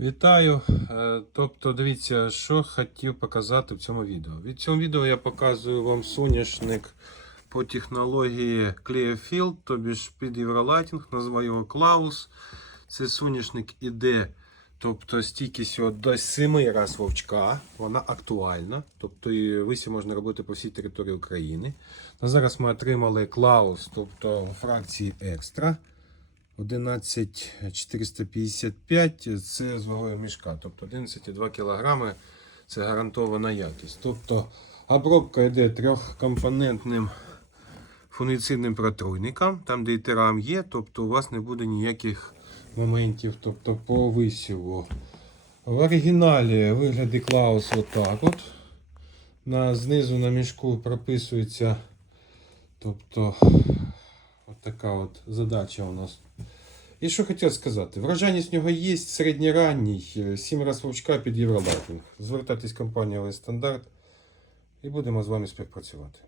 Вітаю! Е, Тобто, дивіться, що хотів показати в цьому відео. В цьому відео я показую вам соняшник по технології Clearfield, тобі ж під Євролайтінг, називаю його Клаус. Це соняшник іде, тобто стійкістю до 7 раз вовчка, вона актуальна. Тобто і висів можна робити по всій території України. На зараз ми отримали Клаус, тобто фракції екстра. 11455 це з вагою мішка, тобто 11,2 кг це гарантована якість. Тобто обробка йде трьохкомпонентним фунгіцидним протруйником, там де і терам є, тобто у вас не буде ніяких моментів тобто, по висіву. В оригіналі вигляді Клаус отак от. На, знизу на мішку прописується тобто, от така от задача у нас. І що хотів сказати, врожайність в нього є середньоранній, 7 разів вовчка під Євролайтинг. Звертайтесь в компанію «Стандарт і будемо з вами співпрацювати.